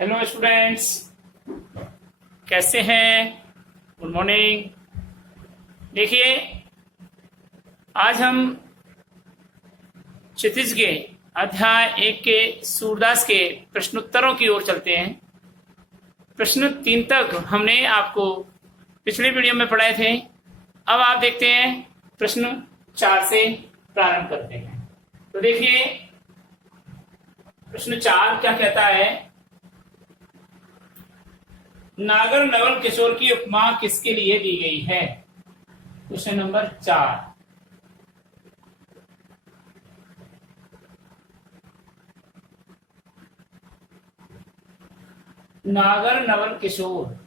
Hello students, कैसे हैं? Good morning. देखिए, आज हम क्षितिज के अध्याय 1 के सूरदास के प्रश्नोत्तरों की ओर चलते हैं। प्रश्न 3 तक हमने आपको पिछले वीडियो में पढ़ाए थे। अब आप देखते हैं प्रश्न 4 से प्रारंभ करते हैं। तो देखिए, प्रश्न 4 क्या कहता है? नागर नवल किशोर की उपमा किसके लिए दी गई है? Question number 4। नागर नवल किशोर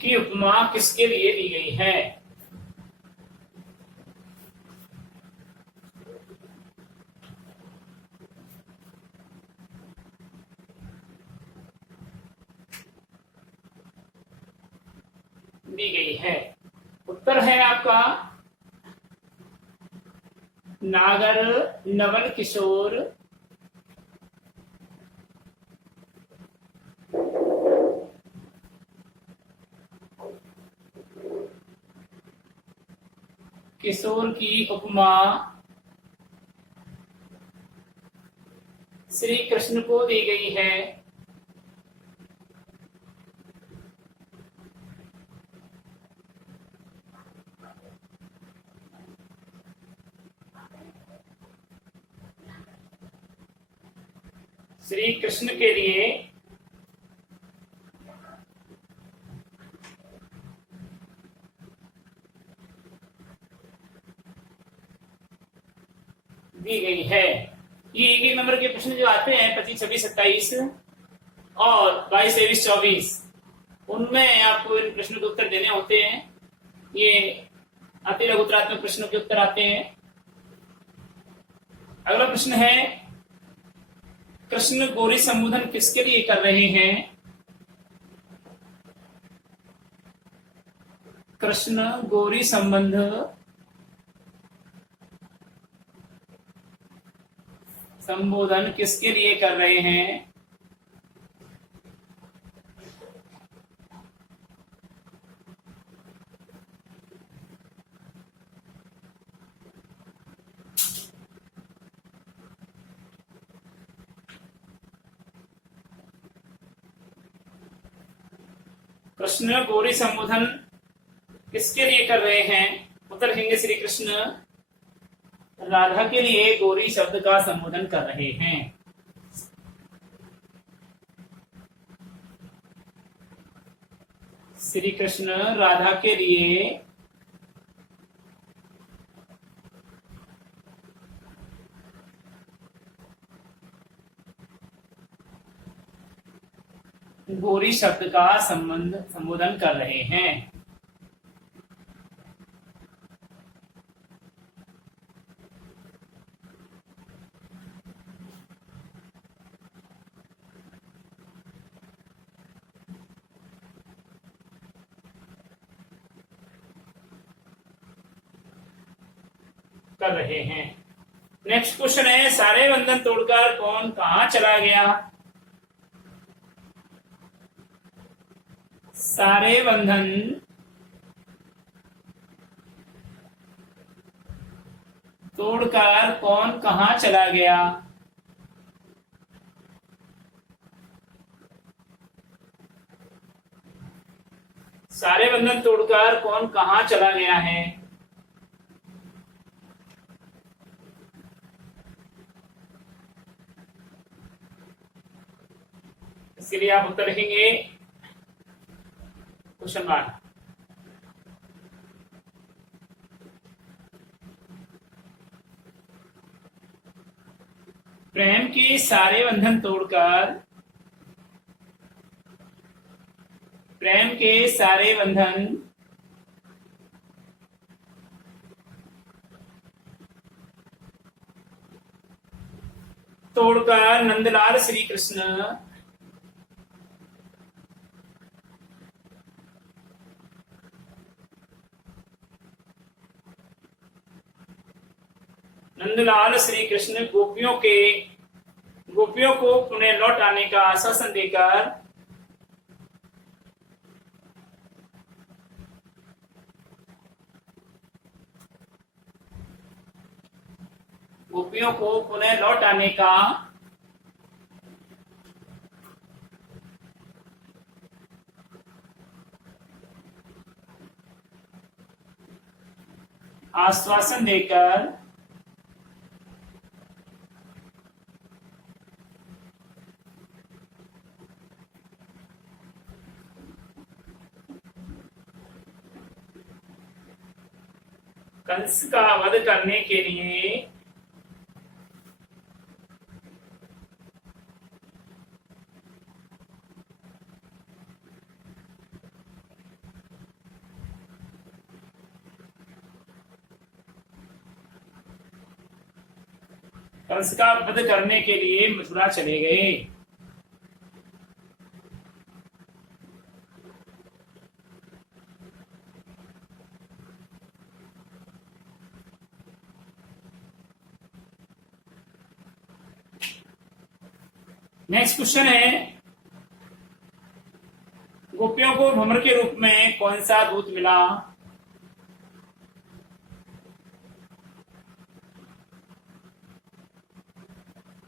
की उपमा किसके लिए दी गई है? दी गई है। उत्तर है आपका नागर नवल किशोर किशोर की उपमा श्री कृष्ण को दी गई है। श्री कृष्ण के लिए दी गई है। ये एक नंबर के प्रश्न जो आते हैं 25, 26, 27 और 22, 23, 24, उनमें आपको इन प्रश्नों के उत्तर देने होते हैं। ये अति लघुतरात्मक प्रश्नों के उत्तर आते हैं। अगला प्रश्न है, कृष्ण गौरी संबोधन किसके लिए कर रहे हैं? कृष्ण गौरी संबंध संबोधन किसके लिए कर रहे हैं? कृष्ण गौरी संबोधन किसके लिए कर रहे हैं? उत्तर देंगे श्री कृष्ण राधा के लिए गौरी शब्द का संबोधन कर रहे हैं। श्री कृष्ण राधा के लिए गौरी शब्द का संबोधन कर रहे हैं। कर रहे हैं। नेक्स्ट क्वेश्चन है, सारे बंधन तोड़कर कौन कहां चला गया? सारे बंधन तोड़कर कौन कहां चला गया? सारे बंधन तोड़कर कौन कहां चला गया है? इसके लिए आप उत्तर लिखेंगे क्वेश्चन मार्क। प्रेम के सारे बंधन तोड़कर प्रेम के सारे बंधन तोड़कर नंदलाल श्री कृष्ण नंदलाल श्री कृष्ण गोपियों को पुनः लौट आने का आश्वासन देकर गोपियों को पुनः लौट आने का आश्वासन देकर कंस का वध करने के लिए मथुरा चले गए। नेक्स्ट क्वेश्चन है, गोपियों को भ्रमर के रूप में कौन सा दूत मिला?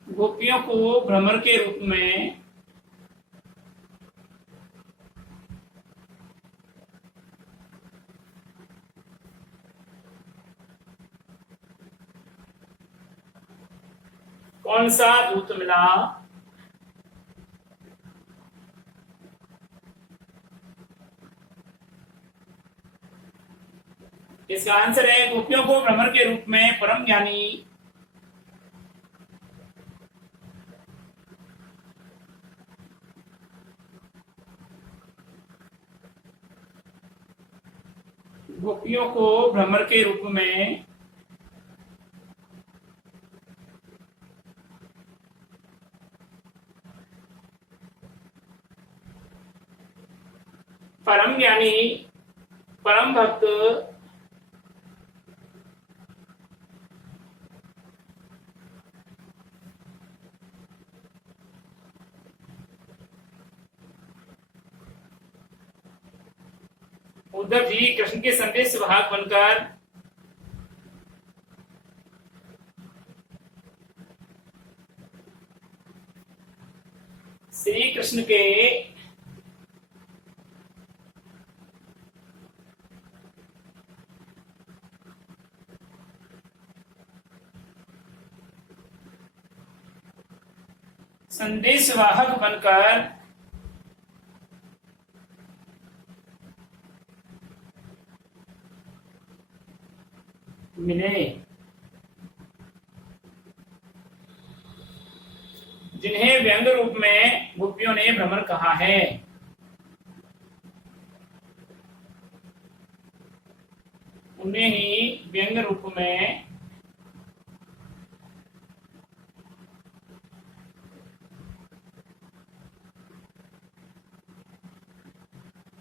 गोपियों को भ्रमर के रूप में कौन सा दूत मिला? इसका आंसर है गोपियों को भ्रमर के रूप में परम ज्ञानी गोपियों को भ्रमर के रूप में परम ज्ञानी परम भक्त उद्धव जी कृष्ण के संदेश वाहक बनकर श्री कृष्ण के संदेश वाहक बनकर मिले, जिन्हें व्यंग रूप में गोपियों ने भ्रमर कहा है। उन्हें ही व्यंग रूप में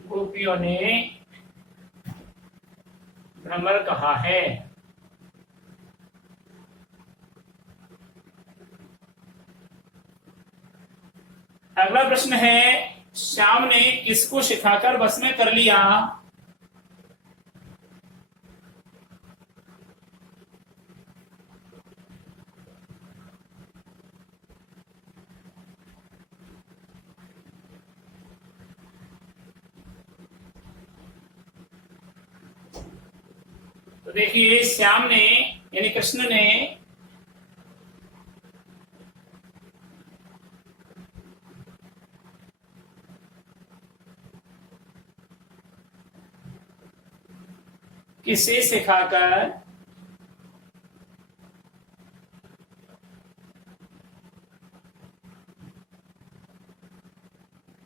गोपियों ने भ्रमर कहा है। अगला प्रश्न है, श्याम ने किसको सिखाकर बस में कर लिया? तो देखिए, श्याम ने यानी कृष्ण ने किसे सिखाकर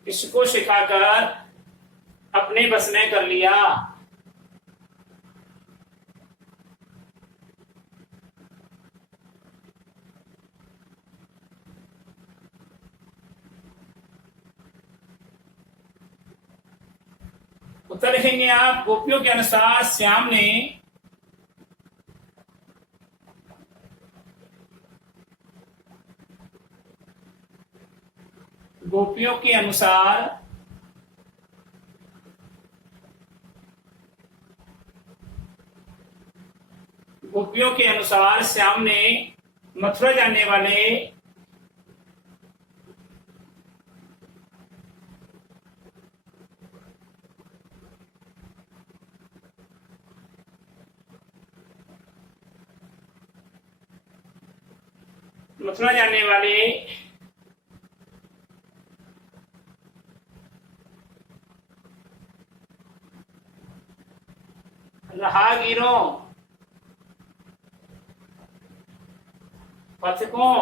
किसको सिखाकर अपने बस में कर लिया? उत्तर लिखेंगे आप, गोपियों के अनुसार श्याम ने गोपियों के अनुसार श्याम ने मथुरा जाने वाले राहगीरों, पथिकों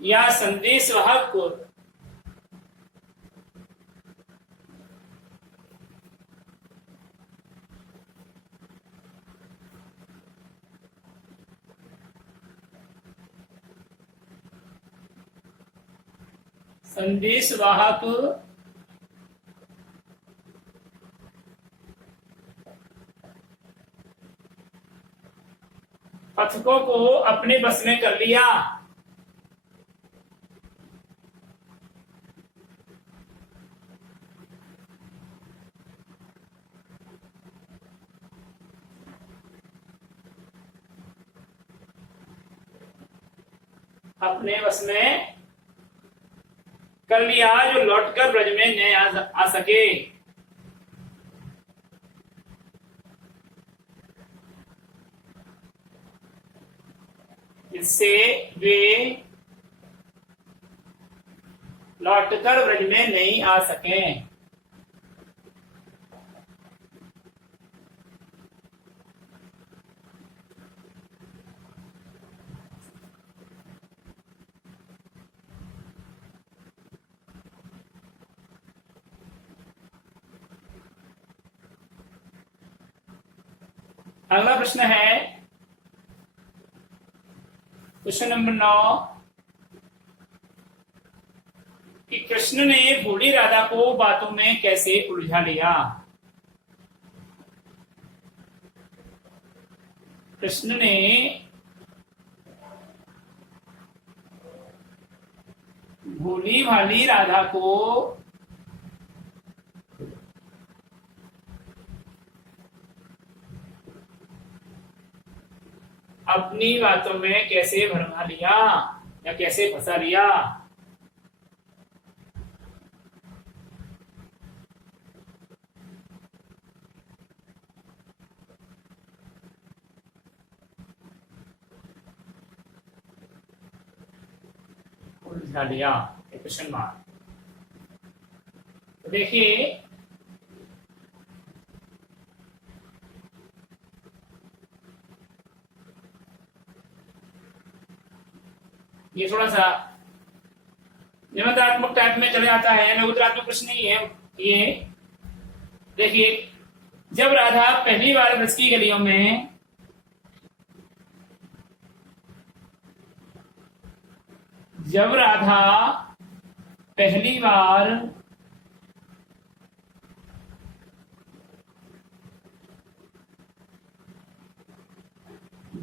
या संदेश वाहक को पथिकों को अपने बस में कर लिया। जो लौटकर ब्रज में न आ सके। इससे वे लौटकर ब्रज में नहीं आ सके। अगला प्रश्न है क्वेश्चन नंबर 9 कि कृष्ण ने भोली राधा को बातों में कैसे उलझा लिया। कृष्ण ने भोली भाली राधा को अपनी बातों में कैसे भरमा लिया या कैसे फंसा लिया। उलझा लिया, क्वेश्चन मार्क। तो देखिए ये थोड़ा सा निबंधात्मक टाइप में चले जाता है, उत्तरात्मक प्रश्न नहीं है ये। देखिए जब राधा पहली बार ब्रज की गलियों में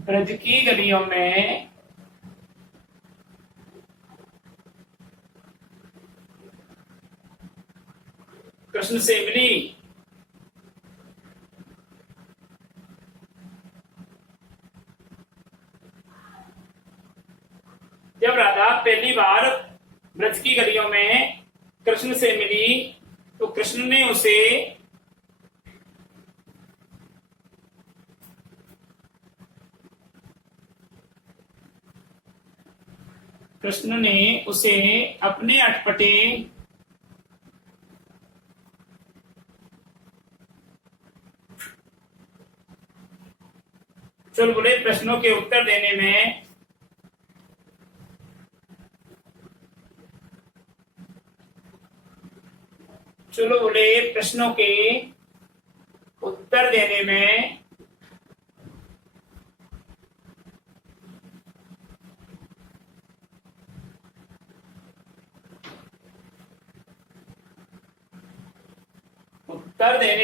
ब्रज की गलियों में कृष्ण से मिली, जब राधा पहली बार ब्रज की गलियों में कृष्ण से मिली तो कृष्ण ने उसे अपने अटपटे चुलबुले प्रश्नों के उत्तर देने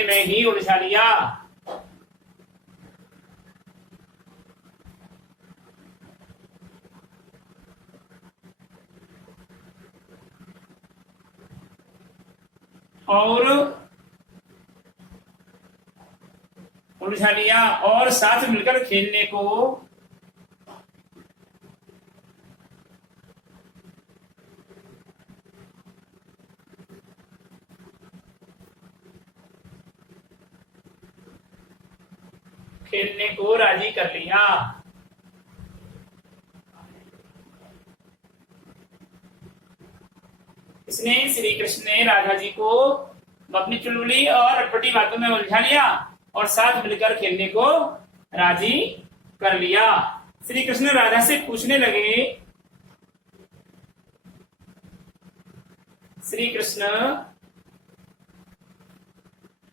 में ही उलझा लिया। और उलझा लिया, और साथ मिलकर खेलने को राजी कर लिया। इसने श्री कृष्ण ने राधा जी को अपनी चुलबुली और अटपटी बातों में उलझा लिया और साथ मिलकर खेलने को राजी कर लिया। श्री कृष्ण राधा से पूछने लगे, श्री कृष्ण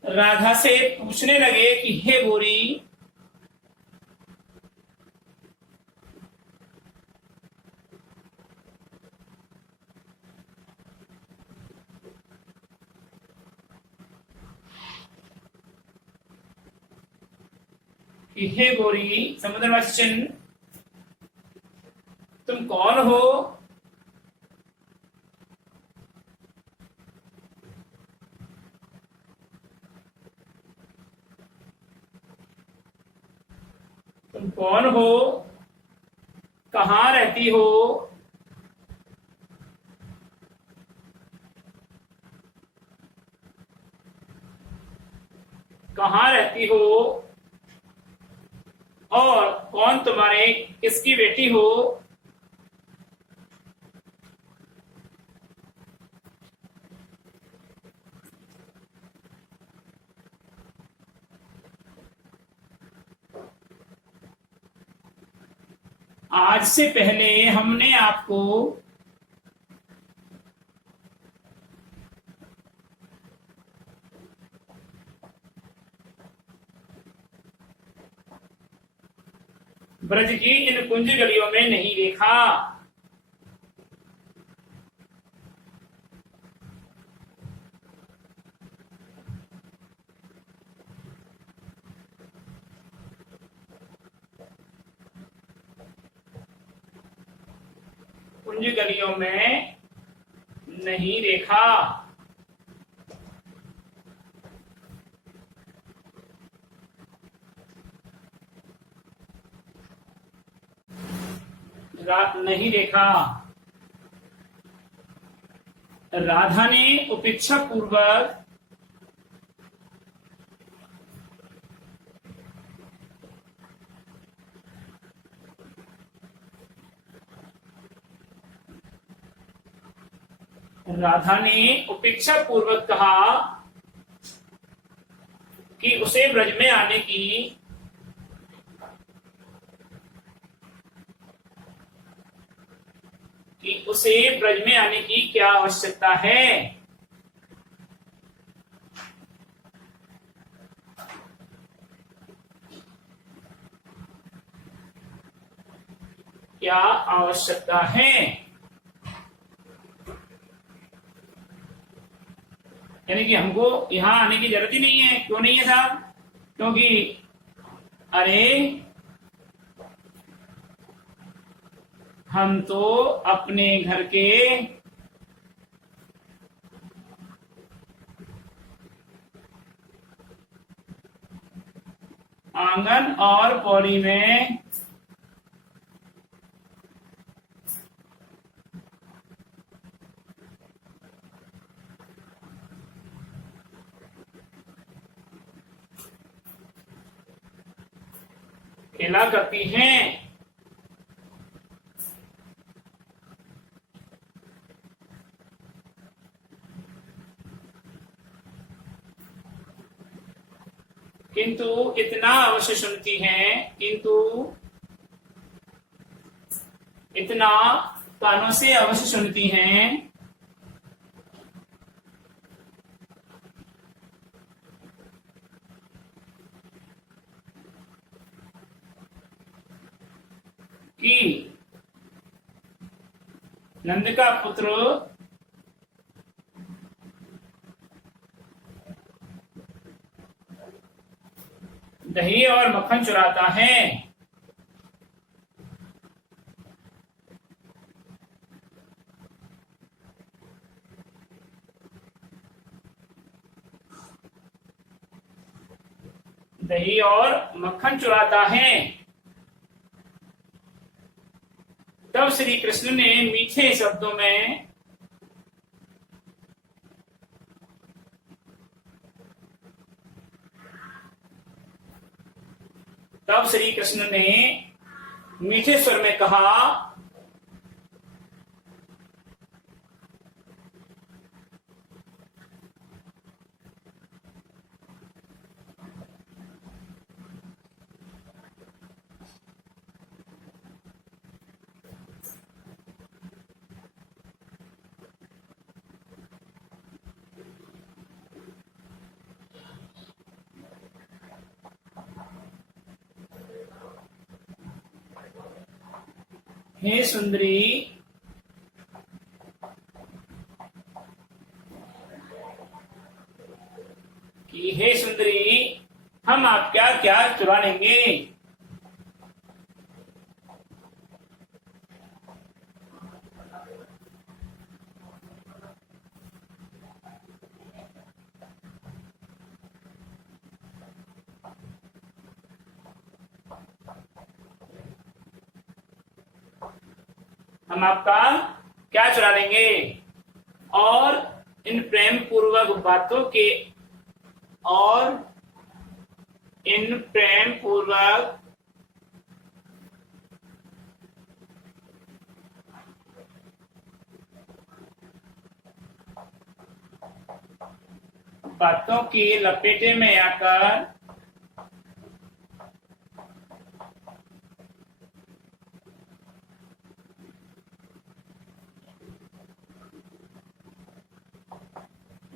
राधा से पूछने लगे कि हे गोरी, हे गोरी समुद्रवासी चिन्ह, तुम कौन हो? तुम कौन हो? कहाँ रहती हो? कहाँ रहती हो? और कौन तुम्हारे किसकी बेटी हो? आज से पहले हमने आपको ब्रज की इन कुंज गलियों में नहीं देखा। कुंज गलियों में नहीं देखा। नहीं देखा। राधा ने उपेक्षा पूर्वक कहा कि उसे ब्रज में आने की क्या आवश्यकता है। क्या आवश्यकता है। यानी कि हमको यहां आने की जरूरत ही नहीं है। क्यों नहीं है साहब? क्योंकि अरे हम तो अपने घर के आंगन और पौड़ी में खेला करती हैं। किंतु इतना अवश्य सुनती हैं, इतना कानों से अवश्य सुनती हैं कि नंद का पुत्र दही और मक्खन चुराता है। दही और मक्खन चुराता है। तब श्री कृष्ण ने मीठे शब्दों में मीठे स्वर में कहा, हे सुंदरी, हम आपका क्या चुरा लेंगे। हम आपका क्या चुरा लेंगे। और इन प्रेम पूर्वक बातों के बातों की लपेटे में आकर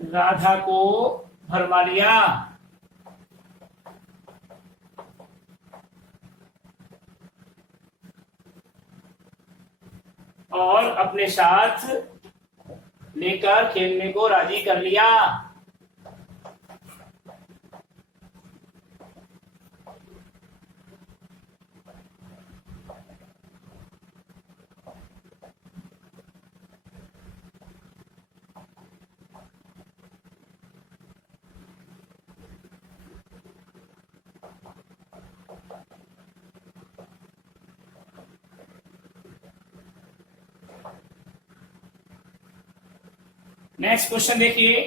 राधा को भरमा लिया और अपने साथ लेकर खेलने को राजी कर लिया। नेक्स्ट क्वेश्चन देखिए।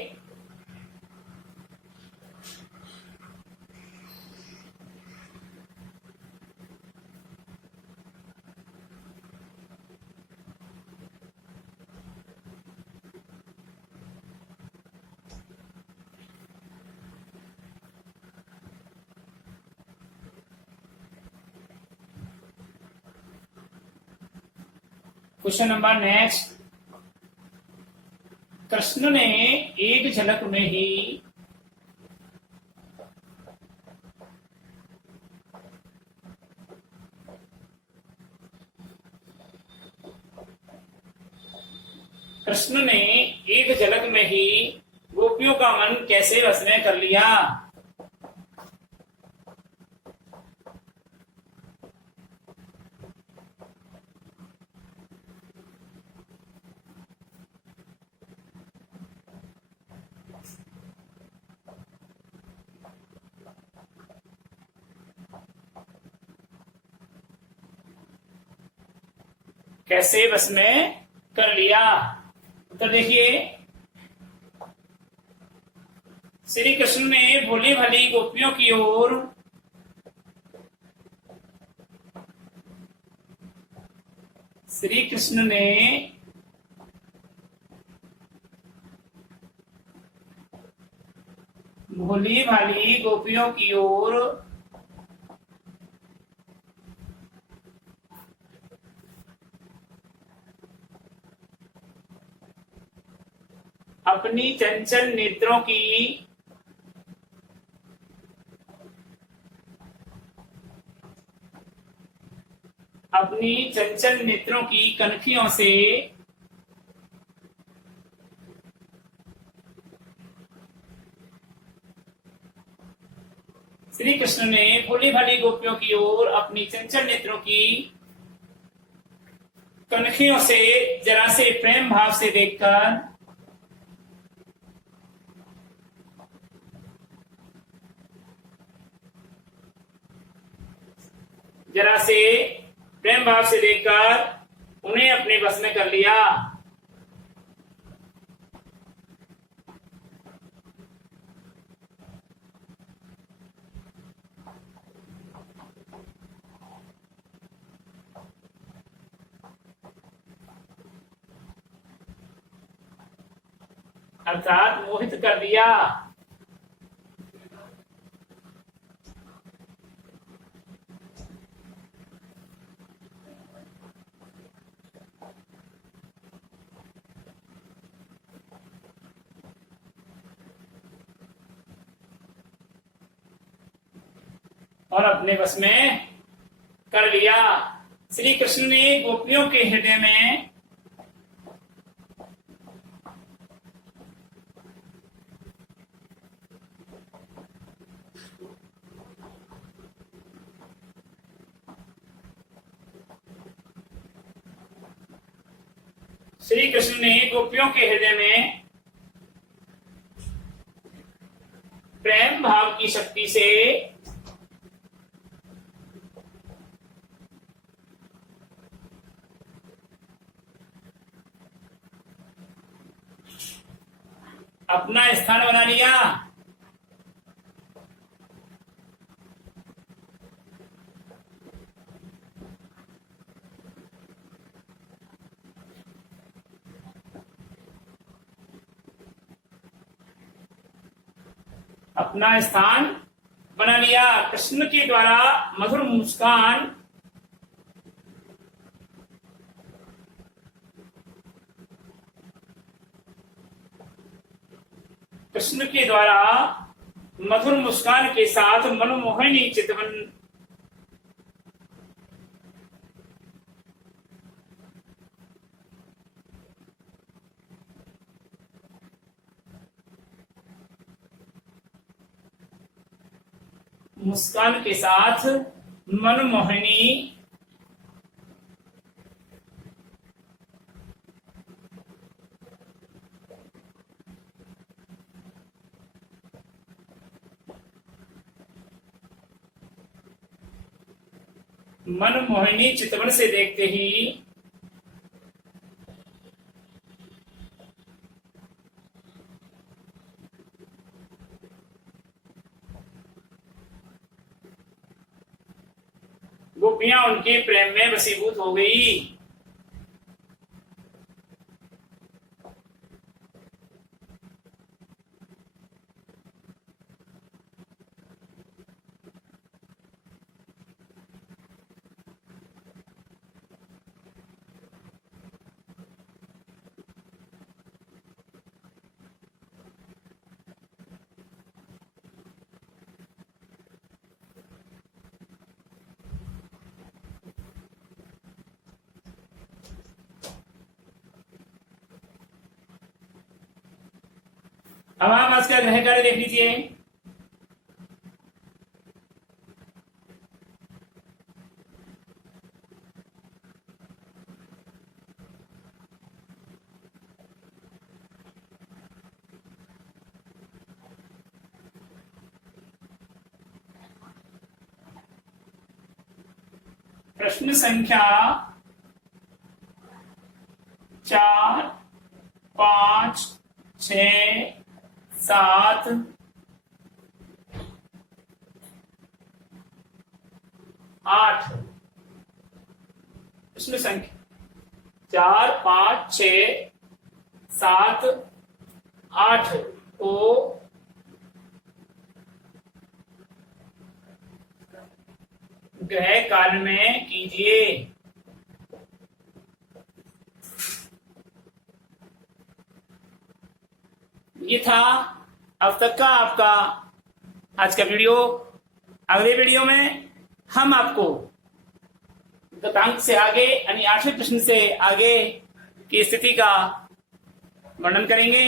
Question number next. कृष्ण ने एक झलक में ही गोपियों का मन कैसे वश में कर लिया। कैसे बस में कर लिया। तो देखिए, श्री कृष्ण ने भोली भाली गोपियों की ओर अपनी चंचल नेत्रों की कनखियों से श्री कृष्ण ने भोली भाली गोपियों की ओर अपनी चंचल नेत्रों की कनखियों से जरा से प्रेम भाव से देखकर जरा से प्रेम भाव से देखकर उन्हें अपने बस में कर लिया। अर्थात मोहित कर दिया। और अपने बस में कर लिया। श्री कृष्ण ने गोपियों के हृदय में गोपियों के हृदय में प्रेम भाव की शक्ति से अपना स्थान बना लिया। अपना स्थान बना लिया। कृष्ण के द्वारा मधुर मुस्कान कृष्ण के द्वारा मधुर मुस्कान के साथ मनमोहिनी चितवन मुस्कान के साथ मनमोहिनी मनमोहिनी चितवन से देखते ही गोपियां उनके प्रेम में वशीभूत हो गई। अब आप आज का ग्रह कार्य देख लीजिए। प्रश्न संख्या 4, 5, 6, 7, 8। प्रश्न संख्या 4, 5, 6, 7, 8 को ग्रह काल में कीजिए। ये था अब तक का आपका आज का वीडियो। अगले वीडियो में हम आपको गतांक से आगे यानी 8वें प्रश्न से आगे की स्थिति का वर्णन करेंगे।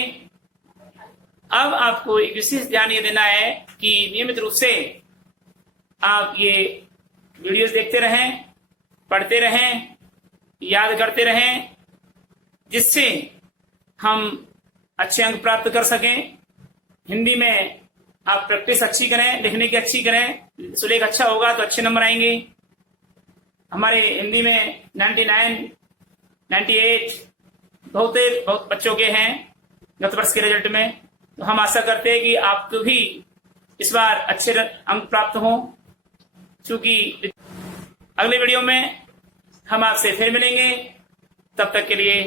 अब आपको एक विशेष ध्यान ये देना है कि नियमित रूप से आप ये वीडियोस देखते रहें, पढ़ते रहें, याद करते रहें, जिससे हम अच्छे अंक प्राप्त कर सकें। हिंदी में आप प्रैक्टिस अच्छी करें, लिखने की अच्छी करें, सुलेख अच्छा होगा तो अच्छे नंबर आएंगे। हमारे हिंदी में 99, 98 बहुत बच्चों के हैं गत वर्ष के रिजल्ट में। तो हम आशा करते हैं कि आपको भी इस बार अच्छे अंक प्राप्त हों। चूंकि अगले वीडियो में हम आपसे फिर मिलेंगे, तब तक के लिए